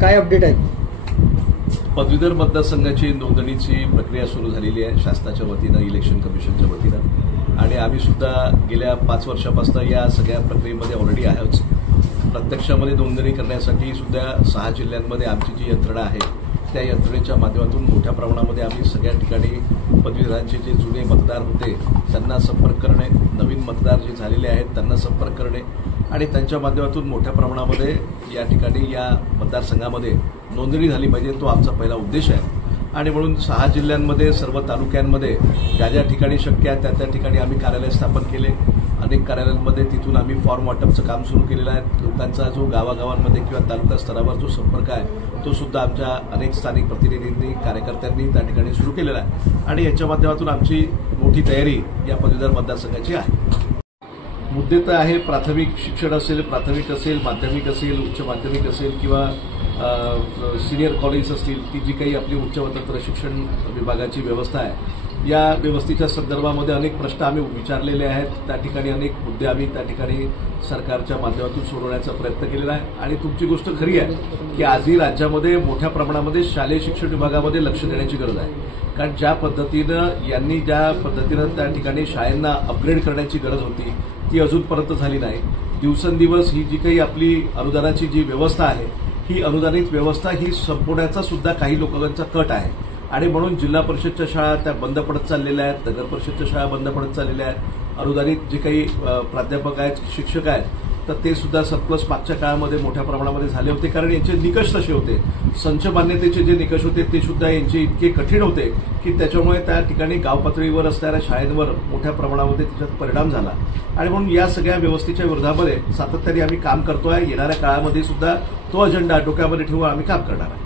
काय अपडेट आहेत? पदवीधर मतदारसंघाची नोंदणीची प्रक्रिया सुरू झालेली आहे शासनाच्या वतीनं, इलेक्शन कमिशनच्या वतीनं, आणि आम्ही सुद्धा गेल्या 5 वर्षापासून या सगळ्या प्रक्रियेमध्ये ऑलरेडी आहोत. प्रत्यक्षामध्ये नोंदणी करण्यासाठी सुद्धा 6 जिल्ह्यांमध्ये आमची जी यंत्रणा आहे त्या यंत्रणेच्या माध्यमातून मोठ्या प्रमाणामध्ये आम्ही सगळ्या ठिकाणी पदवीधरांचे जे जुने मतदार होते त्यांना संपर्क करणे, नवीन मतदार जे झालेले आहेत त्यांना संपर्क करणे आणि त्यांच्या माध्यमातून मोठ्या प्रमाणामध्ये या ठिकाणी या मतदारसंघामध्ये नोंदणी झाली पाहिजे, तो आमचा पहिला उद्देश आहे. आणि म्हणून 6 जिल्ह्यांमध्ये, सर्व तालुक्यांमध्ये ज्या ज्या ठिकाणी शक्य आहे त्या ठिकाणी आम्ही कार्यालय स्थापन केले. अनेक कार्यालयांमध्ये तिथून आम्ही फॉर्म वाटपचं काम सुरू केलेलं आहे. लोकांचा जो गावागावांमध्ये किंवा तालुका स्तरावर जो संपर्क आहे तो सुद्धा आमच्या अनेक स्थानिक प्रतिनिधींनी, कार्यकर्त्यांनी त्या ठिकाणी सुरू केलेला आहे आणि याच्या माध्यमातून आमची मोठी तयारी या पदवीधर मतदारसंघाची आहे. मुद्दे तर आहे, प्राथमिक शिक्षण असेल, प्राथमिक असेल, माध्यमिक असेल, उच्च माध्यमिक असेल किंवा सिनियर कॉलेज असतील, ती जी काही आपली उच्च व तंत्र शिक्षण विभागाची व्यवस्था आहे या व्यवस्थेच्या संदर्भामध्ये अनेक प्रश्न आम्ही विचारलेले आहेत. त्या ठिकाणी अनेक मुद्दे आम्ही त्या ठिकाणी सरकारच्या माध्यमातून सोडवण्याचा प्रयत्न केलेला आहे. आणि तुमची गोष्ट खरी आहे की आजही राज्यामध्ये मोठ्या प्रमाणामध्ये शालेय शिक्षण विभागामध्ये लक्ष देण्याची गरज आहे. कारण ज्या पद्धतीनं त्या ठिकाणी शाळांना अपग्रेड करण्याची गरज होती ती अजूनपर्यंत झाली नाही. दिवसेंदिवस ही जी काही आपली अनुदानाची जी व्यवस्था आहे ही अनुदानित व्यवस्था ही संपवण्याचा सुद्धा काही लोकांचा कट आहे आणि म्हणून जिल्हा परिषदच्या शाळा त्या बंद पडत चाललेल्या आहेत, नगर परिषदच्या शाळा बंद पडत चाललेल्या आहेत. अनुदानित जे काही प्राध्यापक आहेत, शिक्षक आहेत, तर ते सुद्धा सरप्लस मागच्या काळामध्ये मोठ्या प्रमाणामध्ये झाले होते. कारण यांचे निकष तसे होते, संच मान्यतेचे जे निकष होते ते सुद्धा यांचे इतके कठीण होते की त्याच्यामुळे त्या ठिकाणी गाव पातळीवर असणाऱ्या शाळांवर मोठ्या प्रमाणामध्ये त्याच्यात परिणाम झाला. आणि म्हणून या सगळ्या व्यवस्थेच्या विरोधामध्ये सातत्याने आम्ही काम करतोय. येणाऱ्या काळामध्ये सुद्धा तो अजेंडा डोक्यामध्ये ठेवून आम्ही काम करणार आहे.